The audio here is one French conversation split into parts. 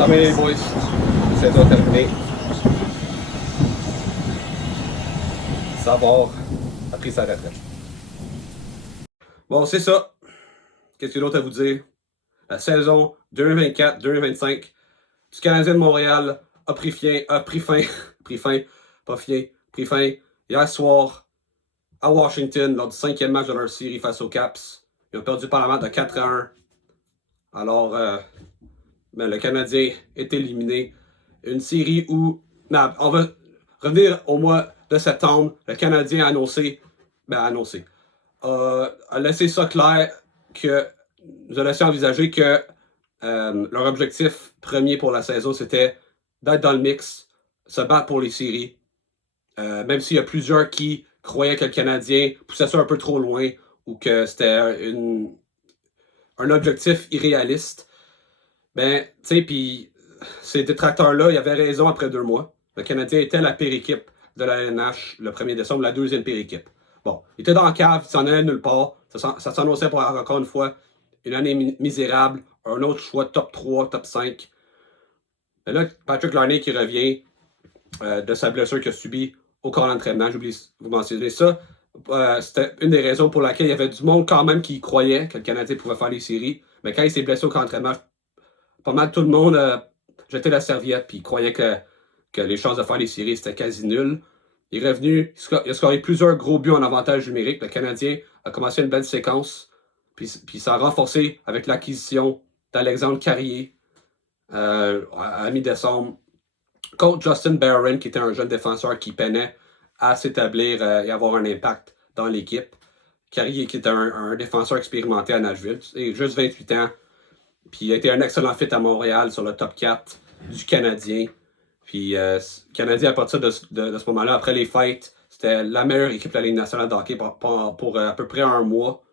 terminé les boys. Saison terminée. Savard a pris sa retraite. Bon, c'est ça. Qu'est-ce qu'il y a d'autre à vous dire? La saison 2024-2025 du Canadien de Montréal a pris fin, pris fin hier soir à Washington lors du 5e match de leur série face aux Caps. Ils ont perdu par la marque de 4-1. Alors, le Canadien est éliminé. Une série où, on va revenir au mois de septembre, le Canadien a annoncé, a laissé ça clair que nous a laissé envisager que leur objectif premier pour la saison, c'était d'être dans le mix, se battre pour les séries. Même s'il y a plusieurs qui croyaient que le Canadien poussait ça un peu trop loin ou que c'était un objectif irréaliste. Ben, tu sais, puis ces détracteurs-là, ils avaient raison après 2 mois. Le Canadien était la pire équipe de la LNH le 1er décembre, la deuxième pire équipe. Bon, il était dans la cave, il s'en allait nulle part. Ça s'annonçait pour, encore une fois, une année misérable, un autre choix top 3, top 5. Mais là, Patrick Laine qui revient de sa blessure qu'il a subie au camp d'entraînement, j'oublie de vous mentionner ça. C'était une des raisons pour laquelle il y avait du monde quand même qui croyait que le Canadien pouvait faire les séries. Mais quand il s'est blessé au camp d'entraînement, pas mal tout le monde jetait la serviette puis croyait que les chances de faire les séries c'était quasi nul. Il est revenu, il a scoré plusieurs gros buts en avantage numérique. Le Canadien a commencé une belle séquence, puis ça a renforcé avec l'acquisition d'Alexandre Carrier à mi-décembre contre Justin Barron, qui était un jeune défenseur qui peinait à s'établir et avoir un impact dans l'équipe. Carrier qui est un défenseur expérimenté à Nashville, et juste 28 ans. Puis il a été un excellent fit à Montréal sur le top 4 du Canadien. Puis le Canadien, à partir de ce moment-là, après les fêtes, c'était la meilleure équipe de la Ligue nationale de hockey pour à peu près 1 mois.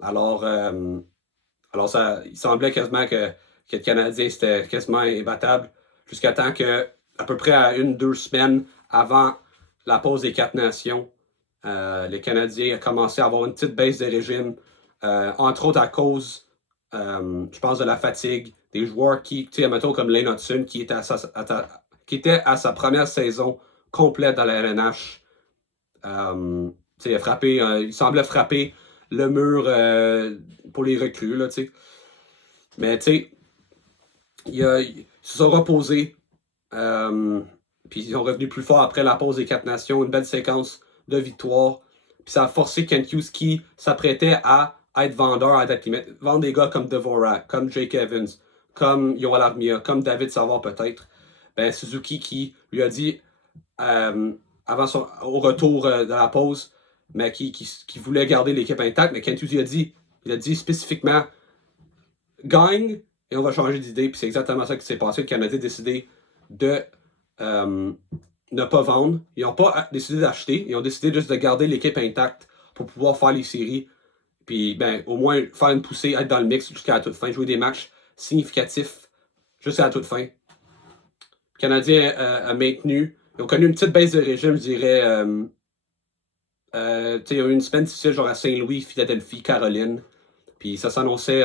Alors il semblait quasiment que le Canadien, c'était quasiment imbattable jusqu'à temps que, à peu près à 1-2 semaines avant la pause des 4 nations, les Canadiens ont commencé à avoir une petite baisse de régime, entre autres à cause, je pense, de la fatigue des joueurs qui, tu sais, mettons comme Lane Hudson, qui était à sa première saison complète dans la LNH. Il semblait frapper le mur pour les recrues, là, tu sais. Mais, tu sais, ils se sont reposés. Puis ils sont revenus plus fort après la pause des 4 nations. Une belle séquence de victoires. Puis ça a forcé Kent Hughes qui s'apprêtait à être vendeur à date limite. Vendre des gars comme Dvorak, comme Jake Evans, comme Yoel Armia, comme David Savard peut-être. Ben, Suzuki qui lui a dit au retour de la pause, mais qui voulait garder l'équipe intacte, mais Kent Hughes il a dit spécifiquement gagne et on va changer d'idée. Puis c'est exactement ça qui s'est passé. Le Canadien a décidé de ne pas vendre. Ils n'ont pas décidé d'acheter. Ils ont décidé juste de garder l'équipe intacte pour pouvoir faire les séries. Puis ben, au moins faire une poussée, être dans le mix jusqu'à la toute fin, jouer des matchs significatifs jusqu'à la toute fin. Le Canadien a maintenu. Ils ont connu une petite baisse de régime, je dirais. Il y a eu une semaine difficile, genre à Saint-Louis, Philadelphie, Caroline. Puis ça s'annonçait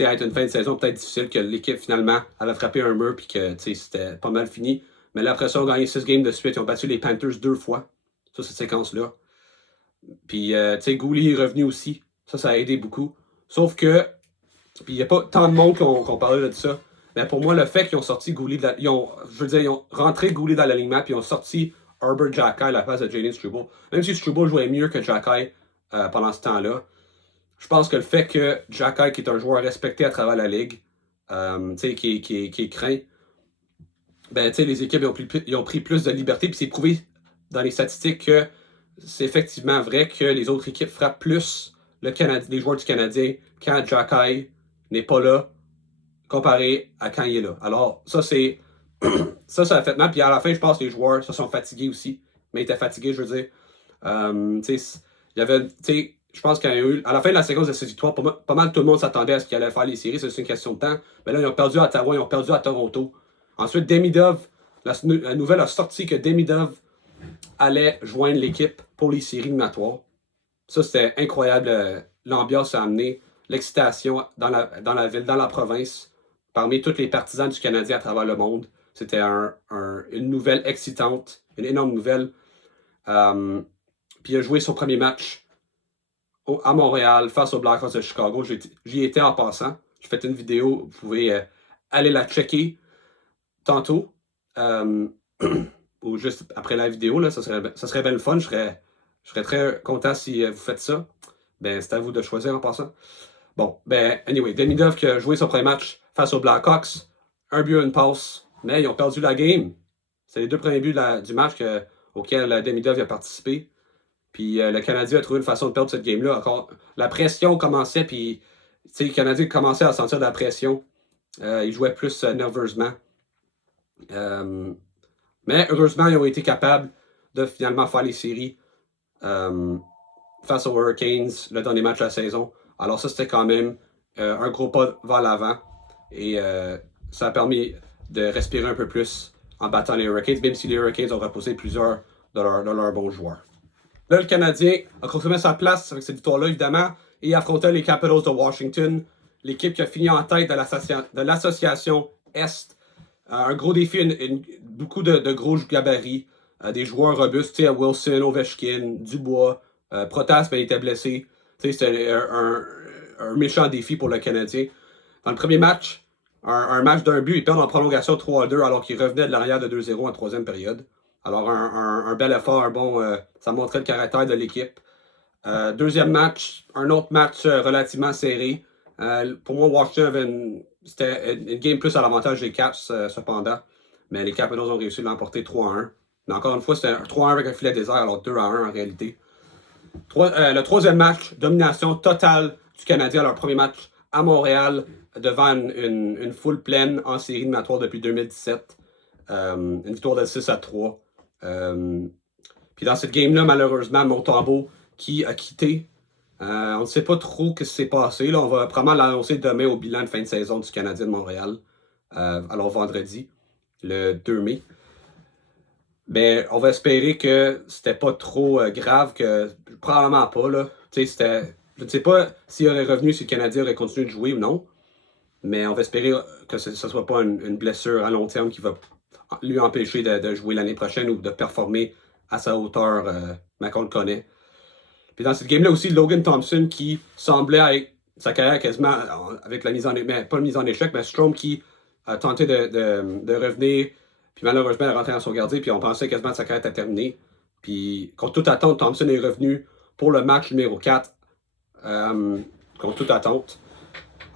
être une fin de saison peut-être difficile, que l'équipe finalement allait frapper un mur, puis que c'était pas mal fini. Mais là, après ça, ils ont gagné 6 games de suite. Ils ont battu les Panthers 2 fois sur cette séquence-là. Puis, Goulet est revenu aussi. Ça a aidé beaucoup. Sauf que, puis il n'y a pas tant de monde qui ont parlé de ça. Mais pour moi, le fait qu'ils ont sorti Goulet, ils ont rentré Goulet dans l'alignement, puis ils ont sorti Herbert Xhekaj à la place de Jayden Struble. Même si Struble jouait mieux que Xhekaj pendant ce temps-là, je pense que le fait que Xhekaj, qui est un joueur respecté à travers la ligue, qui est craint, ben, les équipes ils ont pris plus de liberté, puis c'est prouvé dans les statistiques que c'est effectivement vrai que les autres équipes frappent plus les joueurs du Canadien quand Xhekaj n'est pas là, comparé à quand il est là. Alors, ça, c'est ça a fait mal. Puis à la fin, je pense que les joueurs se sont fatigués aussi. Mais ils étaient fatigués, je veux dire. Il y avait, je pense qu'à la fin de la séquence de ces victoires, pas mal tout le monde s'attendait à ce qu'ils allaient faire les séries. C'est une question de temps. Mais là, ils ont perdu à Ottawa, ils ont perdu à Toronto. Ensuite, Demidov, la nouvelle a sorti que Demidov allait joindre l'équipe pour les séries éliminatoires. Ça, c'était incroyable. L'ambiance a amené l'excitation dans la ville, dans la province. parmi tous les partisans du Canadien à travers le monde. C'était une nouvelle excitante, une énorme nouvelle. Puis il a joué son premier match à Montréal face aux Blackhawks de Chicago. J'y étais en passant. J'ai fait une vidéo, vous pouvez aller la checker tantôt. Ou juste après la vidéo, là, ça serait bien le fun. Je serais très content si vous faites ça. Ben, c'est à vous de choisir en passant. Bon, ben, anyway, Demidov qui a joué son premier match face aux Blackhawks. Un but, une passe, mais ils ont perdu la game. C'est les 2 premiers buts du match auquel Demidov a participé. Puis le Canadien a trouvé une façon de perdre cette game-là. Encore, la pression commençait, puis le Canadien commençait à sentir de la pression. Il jouait plus nerveusement. Mais heureusement, ils ont été capables de finalement faire les séries face aux Hurricanes, le dernier match de la saison. Alors ça, c'était quand même un gros pas vers l'avant. Et ça a permis de respirer un peu plus en battant les Hurricanes, même si les Hurricanes ont reposé plusieurs de leurs bons joueurs. Là, le Canadien a confirmé sa place avec cette victoire-là, évidemment, et affrontait les Capitals de Washington, l'équipe qui a fini en tête de l'association Est. Un gros défi, beaucoup de gros gabarits, des joueurs robustes, Wilson, Ovechkin, Dubois, Protas, ben, il était blessé. C'était un méchant défi pour le Canadien. Dans le premier match, un match d'un but, ils perdent en prolongation 3-2 alors qu'ils revenaient de l'arrière de 2-0 en troisième période. Alors un bel effort, ça montrait le caractère de l'équipe. Deuxième match, un autre match relativement serré. Pour moi, Washington c'était une game plus à l'avantage des Caps, cependant. Mais les Capitals ont réussi à l'emporter 3-1. Mais encore une fois, c'était un 3-1 avec un filet désert, alors 2-1 en réalité. Le troisième match, domination totale du Canadien, leur premier match à Montréal, devant une foule pleine en série éliminatoire depuis 2017. Une victoire de 6-3. Puis dans cette game-là, malheureusement, Montembeault qui a quitté. On ne sait pas trop ce qui s'est passé. Là, on va probablement l'annoncer demain au bilan de fin de saison du Canadien de Montréal. Alors vendredi, le 2 mai. Mais on va espérer que c'était pas trop grave, que probablement pas. Là. Je ne sais pas s'il aurait revenu, si le Canadien aurait continué de jouer ou non. Mais on va espérer que ce ne soit pas une blessure à long terme qui va lui empêcher de jouer l'année prochaine ou de performer à sa hauteur, mais qu'on le connaît. Puis dans cette game-là aussi, Logan Thompson qui semblait avec sa carrière quasiment avec la mise en échec, pas la mise en échec, mais Strome qui a tenté de revenir. Puis malheureusement, il est rentré dans son gardien, puis on pensait quasiment que sa carrière était terminée. Puis contre toute attente, Thompson est revenu pour le match numéro 4. Contre toute attente.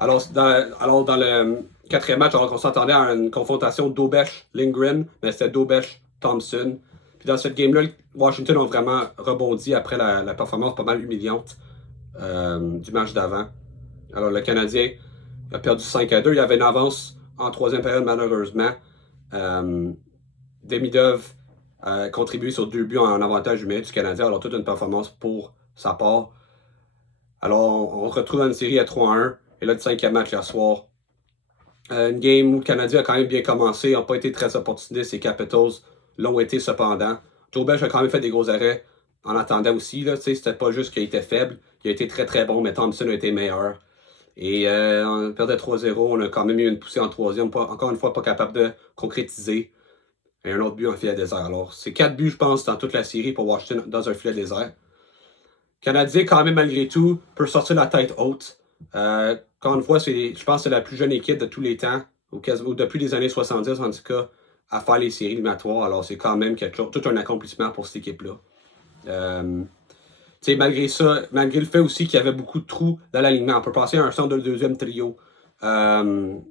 Alors dans le quatrième match, alors qu'on s'attendait à une confrontation Dobech-Lindgren, mais c'était Dobech-Thompson. Puis dans cette game-là, Washington ont vraiment rebondi après la performance pas mal humiliante du match d'avant. Alors le Canadien a perdu 5-2. Il y avait une avance en troisième période, malheureusement. Demidov a contribué sur 2 buts en avantage numérique du Canadien. Alors toute une performance pour sa part. Alors on se retrouve dans une série à 3-1. Et là, le 5e match hier soir. Une game où le Canadien a quand même bien commencé. Ils n'ont pas été très opportunistes. Les Capitals l'ont été cependant. Joe Bell a quand même fait des gros arrêts en attendant aussi. C'était pas juste qu'il était faible. Il a été très très bon, mais Thompson a été meilleur. Et on perdait 3-0. On a quand même eu une poussée en troisième. Encore une fois, pas capable de concrétiser. Et un autre but en filet désert. Alors, c'est 4 buts, je pense, dans toute la série pour Washington dans un filet désert. Le Canadien, quand même, malgré tout, peut sortir la tête haute. Encore une fois, je pense que c'est la plus jeune équipe de tous les temps, ou depuis les années 70 en tout cas, à faire les séries éliminatoires. Alors c'est quand même quelque chose, tout un accomplissement pour cette équipe-là. Malgré ça, malgré le fait aussi qu'il y avait beaucoup de trous dans l'alignement, on peut passer à un centre de deuxième trio, peut-être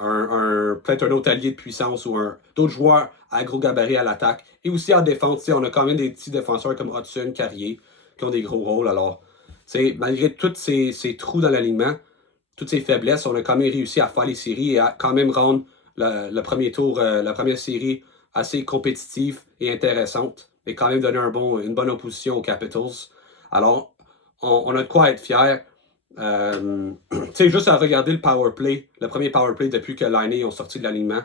un autre allié de puissance ou d'autres joueurs à gros gabarit à l'attaque. Et aussi en défense, on a quand même des petits défenseurs comme Hudson, Carrier, qui ont des gros rôles. Alors, malgré tous ces trous dans l'alignement, toutes ces faiblesses, on a quand même réussi à faire les séries et à quand même rendre le premier tour, la première série assez compétitive et intéressante et quand même donner une bonne opposition aux Capitals. Alors, on a de quoi être fiers. Juste à regarder le power play, le premier power play depuis que l'année ont sorti de l'alignement,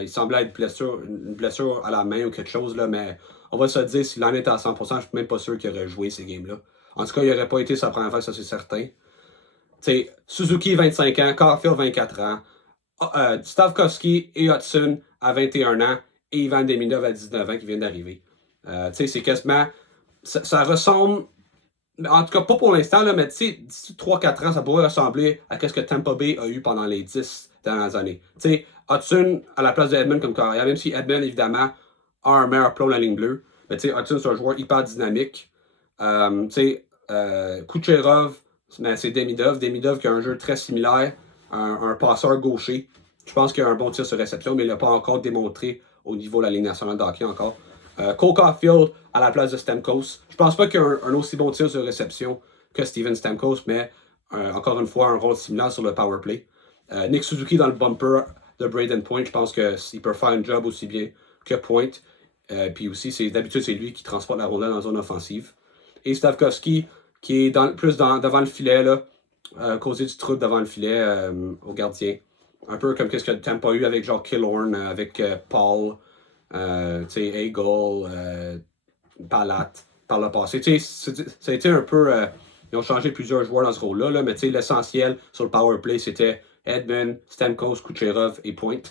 il semblait être une blessure à la main ou quelque chose, là, mais on va se dire, si l'année était à 100%, je suis même pas sûr qu'il aurait joué ces games-là. En tout cas, il n'aurait pas été sa première fois, ça c'est certain. Suzuki, 25 ans, Caulfield, 24 ans. Stavkovsky et Hudson à 21 ans et Ivan Demidov à 19 ans qui viennent d'arriver. C'est quasiment... Ça ressemble... En tout cas, pas pour l'instant, là, mais d'ici 3-4 ans, ça pourrait ressembler à ce que Tampa Bay a eu pendant les 10 dernières années. Hudson à la place de Edmund comme carrière, même si Edmund, évidemment, a un meilleur plomb la ligne bleue. Mais Hudson, c'est un joueur hyper dynamique. Kucherov, c'est Demidov. Demidov qui a un jeu très similaire, un passeur gaucher. Je pense qu'il a un bon tir sur réception, mais il n'a pas encore démontré au niveau de la Ligue nationale de hockey encore. Cole Caulfield à la place de Stamkos. Je pense pas qu'il y a un aussi bon tir sur réception que Steven Stamkos, mais encore une fois, un rôle similaire sur le power play. Nick Suzuki dans le bumper de Braden Point, je pense qu'il peut faire un job aussi bien que Point. Puis aussi, d'habitude, c'est lui qui transporte la rondelle dans la zone offensive. Et Stavkovsky, qui est devant le filet, là, causer du trouble devant le filet au gardien. Un peu comme ce que Tampa a eu avec genre Killorn, avec Paul, Eagle, Palat, par le passé. Ça a été un peu... ils ont changé plusieurs joueurs dans ce rôle-là, là, mais l'essentiel sur le power play, c'était Edmund, Stamkos, Kucherov et Point.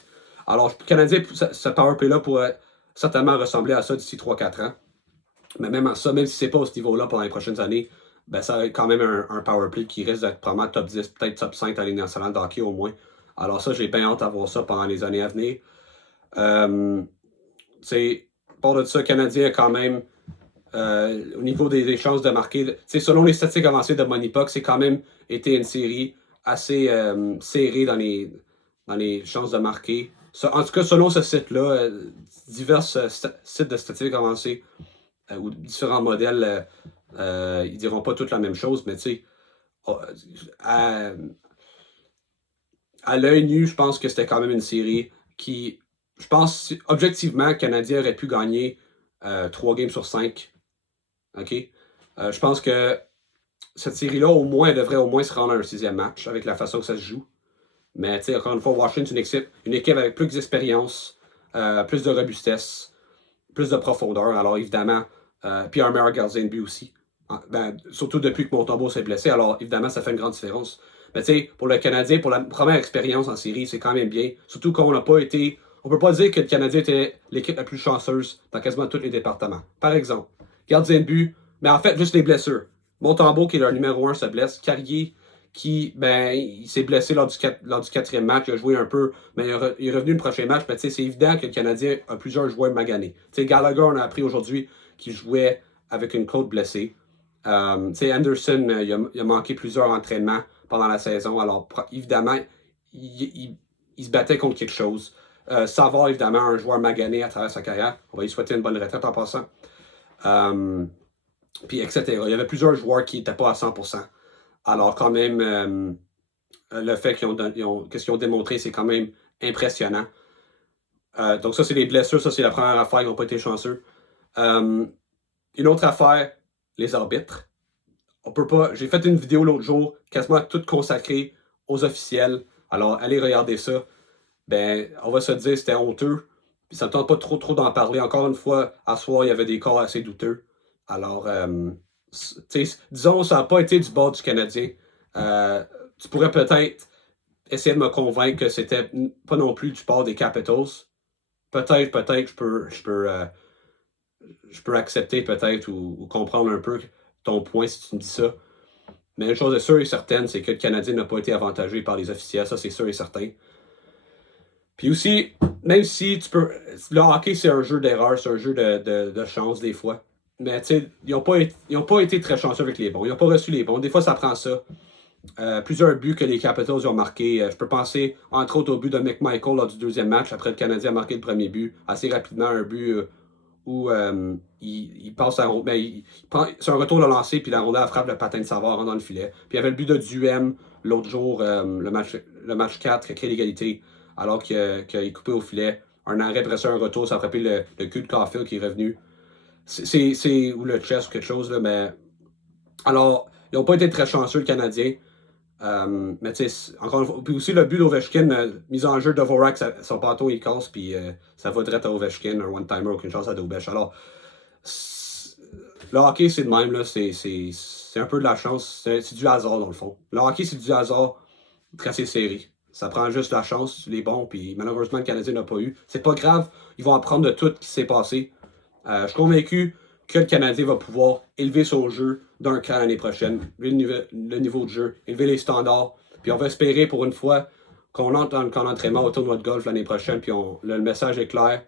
Alors, le Canadien, ce power play-là pourrait certainement ressembler à ça d'ici 3-4 ans. Mais même ça, même si c'est pas au ce niveau-là pendant les prochaines années, ben ça va être quand même un power play qui risque d'être probablement top 10, peut-être top 5 dans la Ligue nationale de hockey au moins. Alors ça, j'ai bien hâte d'avoir ça pendant les années à venir. Pour de ça, le Canadien a quand même, au niveau des chances de marquer, selon les statistiques avancées de Moneypuck, c'est quand même été une série assez serrée dans les chances de marquer. En tout cas, selon ce site-là, divers sites de statistiques avancées ou différents modèles, ils diront pas toutes la même chose, mais à l'œil nu, je pense que c'était quand même une série qui, je pense, objectivement, le Canadien aurait pu gagner 3 games sur 5. OK? Je pense que cette série-là, au moins, elle devrait au moins se rendre à un 6e match avec la façon que ça se joue. Mais encore une fois, Washington, c'est une équipe avec plus d'expérience, plus de robustesse, plus de profondeur. Alors évidemment, puis un meilleur gardien de but aussi. Surtout depuis que Montembeault s'est blessé. Alors évidemment, ça fait une grande différence. Mais pour le Canadien, pour la première expérience en série, c'est quand même bien. Surtout qu'on n'a pas été... On peut pas dire que le Canadien était l'équipe la plus chanceuse dans quasiment tous les départements. Par exemple, gardien de but, mais en fait, juste les blessures. Montembeault, qui est leur numéro 1, se blesse. Carrier, qui, il s'est blessé lors du 4e match. Il a joué un peu, mais il est revenu le prochain match. Mais c'est évident que le Canadien a plusieurs joueurs maganés. Gallagher, on a appris aujourd'hui qu'il jouait avec une côte blessée. Anderson, il a manqué plusieurs entraînements pendant la saison. Alors, évidemment, il se battait contre quelque chose. Savard, évidemment, un joueur magané à travers sa carrière. On va lui souhaiter une bonne retraite en passant. Puis, etc. Il y avait plusieurs joueurs qui n'étaient pas à 100%. Alors, quand même, le fait qu'est-ce qu'ils ont démontré, c'est quand même impressionnant. Donc, ça, c'est les blessures. Ça, c'est la première affaire. Ils n'ont pas été chanceux. Une autre affaire, les arbitres. On peut pas. J'ai fait une vidéo l'autre jour, quasiment toute consacrée aux officiels. Alors, allez regarder ça. On va se dire c'était honteux. Puis ça ne tente pas trop d'en parler. Encore une fois, à soir, il y avait des cas assez douteux. Alors, disons, ça n'a pas été du bord du Canadien. Tu pourrais peut-être essayer de me convaincre que c'était pas non plus du bord des Capitals. Peut-être, je peux accepter peut-être ou comprendre un peu ton point si tu me dis ça. Mais une chose est sûre et certaine, c'est que le Canadien n'a pas été avantagé par les officiels. Ça, c'est sûr et certain. Puis aussi, même si tu peux... Le hockey, c'est un jeu d'erreur, c'est un jeu de chance des fois. Mais tu sais, ils n'ont pas été très chanceux avec les bons. Ils n'ont pas reçu les bons. Des fois, ça prend ça. Plusieurs buts que les Capitals ont marqués. Je peux penser, entre autres, au but de McMichael lors du 2e match, après le Canadien a marqué le premier but. Assez rapidement, un but où il passe la rondelle. C'est un retour de lancer, puis la rondelle frappe le patin de Savard dans le filet. Puis il y avait le but de Duhem l'autre jour, le match 4, qui a créé l'égalité, alors qu'il est coupé au filet. Un arrêt, après ça, un retour, ça a frappé le cul de Caulfield qui est revenu. Ou le chest ou quelque chose, là, mais... Alors, ils n'ont pas été très chanceux, le Canadien. Mais tu sais, encore une fois, puis aussi le but d'Ovechkin, mise en jeu de Dvorak, son bâton il casse, puis ça va direct à Ovechkin, un one-timer, aucune chance à Dobech. Alors, le hockey, c'est de même, là, c'est un peu de la chance, c'est du hasard dans le fond. Le hockey, c'est du hasard très serré. Ça prend juste la chance, les bons, puis malheureusement, le Canadien n'a pas eu. C'est pas grave, ils vont apprendre de tout ce qui s'est passé. Je suis convaincu que le Canadien va pouvoir élever son jeu d'un cran l'année prochaine, élever le niveau de jeu, élever les standards, puis on va espérer pour une fois qu'on entre dans le camp d'entraînement au tournoi de golf l'année prochaine, puis le message est clair.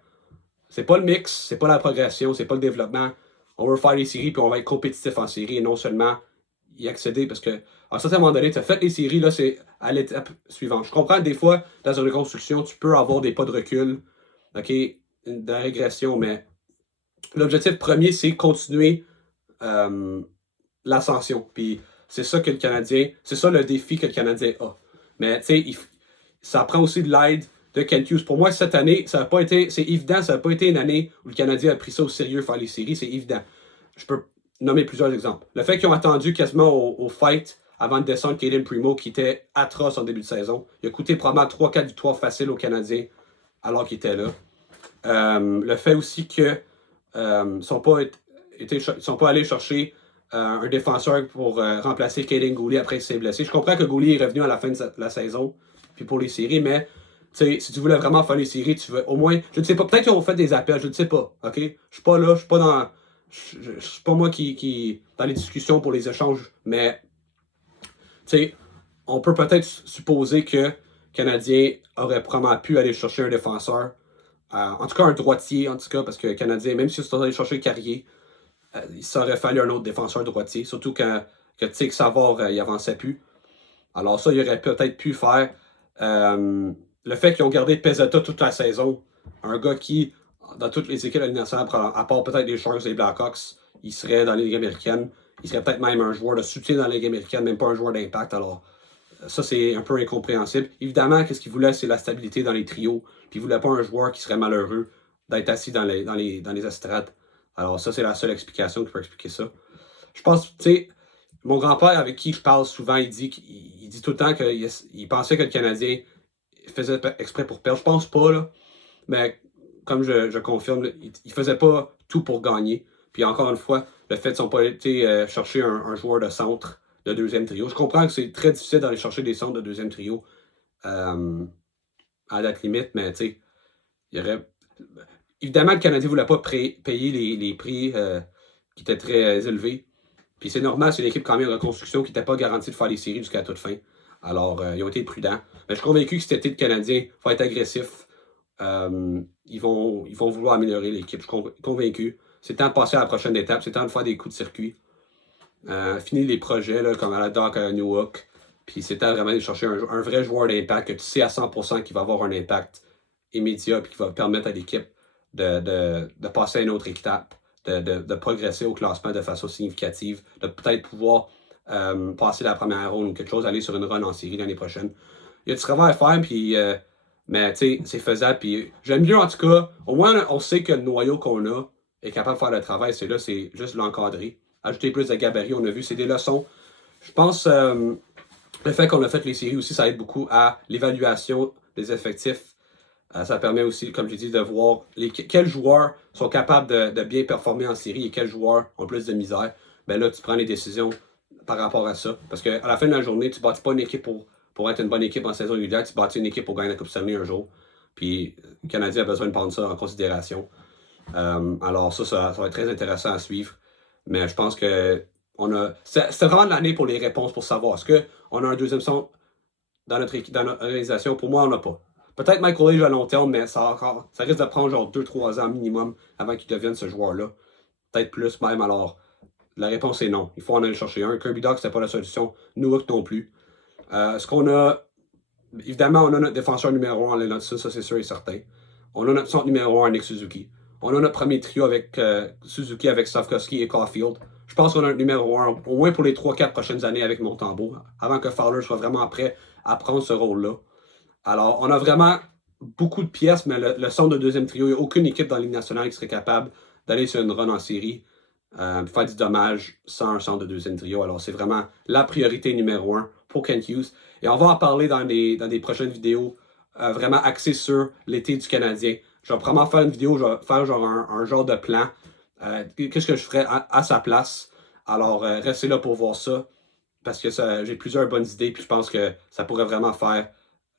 C'est pas le mix, c'est pas la progression, c'est pas le développement. On veut faire les séries, puis on va être compétitif en série, et non seulement y accéder, parce que à un certain moment donné, tu as fait les séries, là, c'est à l'étape suivante. Je comprends que des fois, dans une reconstruction, tu peux avoir des pas de recul, OK, de la régression, mais l'objectif premier, c'est continuer l'ascension. Puis c'est ça que le Canadien, c'est ça le défi que le Canadien a. Mais tu sais, ça prend aussi de l'aide de Kent Hughes. Pour moi, cette année, ça n'a pas été, c'est évident, ça n'a pas été une année où le Canadien a pris ça au sérieux, faire les séries, c'est évident. Je peux nommer plusieurs exemples. Le fait qu'ils ont attendu quasiment au fight avant de descendre Cayden Primo, qui était atroce en début de saison. Il a coûté probablement 3-4 victoires faciles aux Canadiens alors qu'il était là. Le fait aussi qu'ils ne sont pas allés chercher un défenseur pour remplacer Kaden Goulet après qu'il s'est blessé. Je comprends que Goulet est revenu à la fin de la saison, puis pour les séries, mais si tu voulais vraiment faire les séries, tu veux au moins, je ne sais pas, peut-être qu'ils ont fait des appels, je ne sais pas, ok? Je suis pas là, je suis pas dans, je suis pas moi qui dans les discussions pour les échanges, mais on peut peut-être supposer que le Canadien aurait probablement pu aller chercher un défenseur, en tout cas un droitier, en tout cas, parce que le Canadien, même si c'était allé chercher Carrier, il s'aurait fallu un autre défenseur droitier, surtout que tu sais que Savard, il avançait plus. Alors ça, il aurait peut-être pu faire. Le fait qu'ils ont gardé Pezzetta toute la saison, un gars qui, dans toutes les équipes de la Ligue nationale, à part peut-être les Sharks et les Blackhawks, il serait dans la Ligue américaine. Il serait peut-être même un joueur de soutien dans la Ligue américaine, même pas un joueur d'impact. Alors, ça, c'est un peu incompréhensible. Évidemment, qu'est-ce qu'il voulait, c'est la stabilité dans les trios. Puis il voulait pas un joueur qui serait malheureux d'être assis dans les estrades. Alors, ça, c'est la seule explication qui peut expliquer ça. Je pense, tu sais, mon grand-père avec qui je parle souvent, il dit tout le temps qu'il pensait que le Canadien faisait exprès pour perdre. Je pense pas, là. Mais comme je confirme, il faisait pas tout pour gagner. Puis encore une fois, le fait qu'ils n'ont pas été chercher un joueur de centre de deuxième trio. Je comprends que c'est très difficile d'aller chercher des centres de deuxième trio à date limite, mais tu sais, il y aurait. Évidemment, le Canadien ne voulait pas payer les prix qui étaient très élevés. Puis c'est normal, c'est une équipe quand même en reconstruction qui n'était pas garantie de faire les séries jusqu'à toute fin. Alors, ils ont été prudents. Mais je suis convaincu que cet été, le Canadien va être agressif. Ils vont vouloir améliorer l'équipe. Je suis convaincu. C'est temps de passer à la prochaine étape. C'est temps de faire des coups de circuit. Finir les projets là, comme à la Dock à Newark. Puis c'est temps vraiment de chercher un vrai joueur d'impact que tu sais à 100% qu'il va avoir un impact immédiat et qui va permettre à l'équipe de passer à une autre étape, de progresser au classement de façon significative, de peut-être pouvoir passer la première ronde ou quelque chose, aller sur une run en série l'année prochaine. Il y a du travail à faire, puis, mais tu sais, c'est faisable. Puis j'aime mieux en tout cas, au moins on sait que le noyau qu'on a est capable de faire le travail. C'est là, c'est juste l'encadrer. Ajouter plus de gabarit, on a vu, c'est des leçons. Je pense le fait qu'on a fait les séries aussi, ça aide beaucoup à l'évaluation des effectifs. Ça permet aussi, comme je dis, de voir quels joueurs sont capables de bien performer en série et quels joueurs ont plus de misère. Ben là, tu prends les décisions par rapport à ça. Parce qu'à la fin de la journée, tu ne bâtis pas une équipe pour être une bonne équipe en saison régulière, tu bâtis une équipe pour gagner la Coupe Stanley un jour. Puis le Canadien a besoin de prendre ça en considération. Alors ça va être très intéressant à suivre. Mais je pense que c'est vraiment l'année pour les réponses, pour savoir est-ce qu'on a un deuxième centre dans notre organisation. Pour moi, on n'a pas. Peut-être Michael Age à long terme, mais ça risque de prendre genre 2-3 ans minimum avant qu'il devienne ce joueur-là. Peut-être plus même. Alors, la réponse est non. Il faut en aller chercher un. Kirby Dach, c'était pas la solution. Newark non plus. Est-ce qu'on a. Évidemment, on a notre défenseur numéro 1 en Leonard, ça c'est sûr et certain. On a notre centre numéro 1 Nick Suzuki. On a notre premier trio avec Suzuki, avec Slavkovski et Caulfield. Je pense qu'on a notre numéro 1, au moins pour les 3-4 prochaines années avec Montembeault, avant que Fowler soit vraiment prêt à prendre ce rôle-là. Alors, on a vraiment beaucoup de pièces, mais le centre de deuxième trio, il n'y a aucune équipe dans la Ligue nationale qui serait capable d'aller sur une run en série, faire du dommage sans un centre de deuxième trio. Alors, c'est vraiment la priorité numéro 1 pour Kent Hughes. Et on va en parler dans des prochaines vidéos vraiment axées sur l'été du Canadien. Je vais vraiment faire une vidéo, je vais faire genre un genre de plan. Qu'est-ce que je ferais à sa place? Alors, restez là pour voir ça, parce que j'ai plusieurs bonnes idées, puis je pense que ça pourrait vraiment faire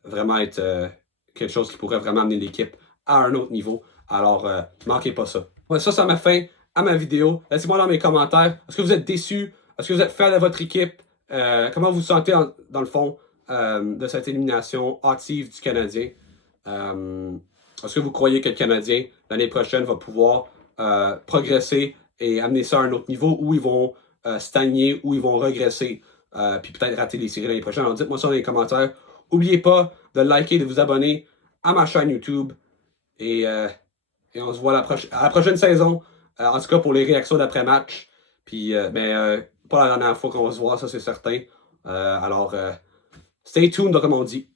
vraiment être quelque chose qui pourrait vraiment amener l'équipe à un autre niveau. Alors, manquez pas ça. Ouais, ça m'a fin à ma vidéo. Laissez-moi dans mes commentaires. Est-ce que vous êtes déçus? Est-ce que vous êtes fan de votre équipe? Comment vous vous sentez dans le fond de cette élimination hâtive du Canadien? Est-ce que vous croyez que le Canadien, l'année prochaine, va pouvoir progresser et amener ça à un autre niveau, où ils vont stagner, où ils vont regresser, puis peut-être rater les séries l'année prochaine? Alors dites-moi ça dans les commentaires. N'oubliez pas de liker, de vous abonner à ma chaîne YouTube. Et on se voit à la prochaine saison. En tout cas pour les réactions d'après-match. Puis, pas la dernière fois qu'on va se voir, ça c'est certain. Alors, stay tuned, comme on dit.